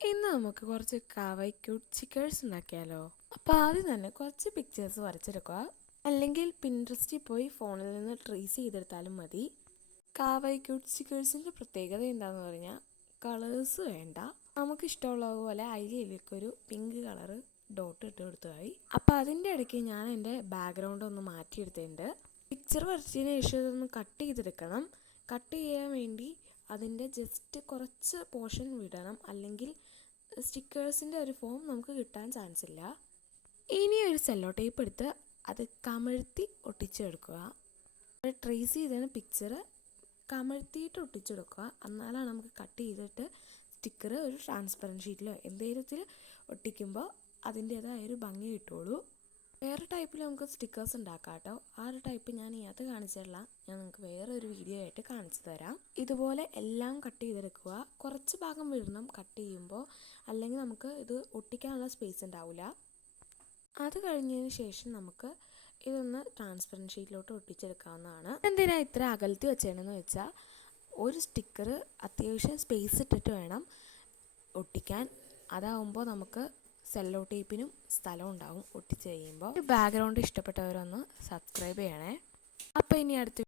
ഇന്ന് നമുക്ക് കുറച്ച് കാവൈ ക്യൂട്ട് സ്റ്റിക്കേഴ്സ് ഉണ്ടാക്കിയാലോ? അപ്പോൾ ആദ്യം തന്നെ കുറച്ച് പിക്ചേഴ്സ് വരച്ചെടുക്കുക. അല്ലെങ്കിൽ പിൻട്രസ്റ്റിൽ പോയി ഫോണിൽ നിന്ന് ട്രേസ് ചെയ്തെടുത്താലും മതി. കാവൈ ക്യൂട്ട് സ്റ്റിക്കേഴ്സിൻ്റെ പ്രത്യേകത എന്താണെന്ന് പറഞ്ഞാൽ കളേഴ്സ് വേണ്ട. നമുക്ക് ഇഷ്ടമുള്ളത് പോലെ അതിലേക്കൊരു പിങ്ക് കളറ് ഡോട്ട് ഇട്ട് കൊടുത്തതായി. അപ്പോൾ അതിൻ്റെ ഇടയ്ക്ക് ഞാൻ എൻ്റെ ബാക്ക്ഗ്രൗണ്ട് ഒന്ന് മാറ്റിയെടുത്തിട്ടുണ്ട്. പിക്ചർ വരച്ചതിന് ശേഷം ഇതൊന്ന് കട്ട് ചെയ്തെടുക്കണം. കട്ട് ചെയ്യാൻ വേണ്ടി അതിൻ്റെ ജസ്റ്റ് കുറച്ച് പോർഷൻ വിടണം, അല്ലെങ്കിൽ സ്റ്റിക്കേഴ്സിൻ്റെ ഒരു ഫോം നമുക്ക് കിട്ടാൻ ചാൻസ് ഇല്ല. ഇനി ഒരു സെല്ലോ ടേപ്പ് എടുത്ത് അത് കമഴ്ത്തി ഒട്ടിച്ചെടുക്കുക. ട്രേസ് ചെയ്തതിന് പിക്ചർ കമഴ്ത്തിയിട്ട് ഒട്ടിച്ചെടുക്കുക. എന്നാലാണ് നമുക്ക് കട്ട് ചെയ്തിട്ട് സ്റ്റിക്കർ ഒരു ട്രാൻസ്പെറൻറ്റ് ഷീറ്റിലോ എന്തെങ്കിലും ഒട്ടിക്കുമ്പോൾ അതിൻ്റേതായ ഒരു ഭംഗി കിട്ടുള്ളൂ. വേറെ ടൈപ്പിൽ നമുക്ക് സ്റ്റിക്കേഴ്സ് ഉണ്ടാക്കാം കേട്ടോ. ആ ഒരു ടൈപ്പ് ഞാൻ ഇതിനകത്ത് കാണിച്ചിട്ടില്ല. ഞാൻ നിങ്ങൾക്ക് വേറെ ഒരു വീഡിയോ ആയിട്ട് കാണിച്ചു തരാം. ഇതുപോലെ എല്ലാം കട്ട് ചെയ്തെടുക്കുക. കുറച്ച് ഭാഗം വിടണം കട്ട് ചെയ്യുമ്പോൾ, അല്ലെങ്കിൽ നമുക്ക് ഇത് ഒട്ടിക്കാനുള്ള സ്പേസ് ഉണ്ടാവില്ല. അത് കഴിഞ്ഞതിന് ശേഷം നമുക്ക് ഇതൊന്ന് ട്രാൻസ്പെറൻറ്റ് ഷീറ്റിലോട്ട് ഒട്ടിച്ചെടുക്കാവുന്നതാണ്. എന്തിനാണ് ഇത്ര അകലത്തി വെച്ചതെന്ന് വെച്ചാൽ ഒരു സ്റ്റിക്കർ അത്യാവശ്യം സ്പേസ് ഇട്ടിട്ട് വേണം ഒട്ടിക്കാൻ. അതാവുമ്പോൾ നമുക്ക് സെല്ലോ ടേപ്പിനും സ്ഥലം ഉണ്ടാവും ഒട്ടിച്ച് കഴിയുമ്പോൾ. ബാക്ക്ഗ്രൗണ്ട് ഇഷ്ടപ്പെട്ടവരൊന്ന് സബ്സ്ക്രൈബ് ചെയ്യണേ. അപ്പോൾ ഇനി അടുത്ത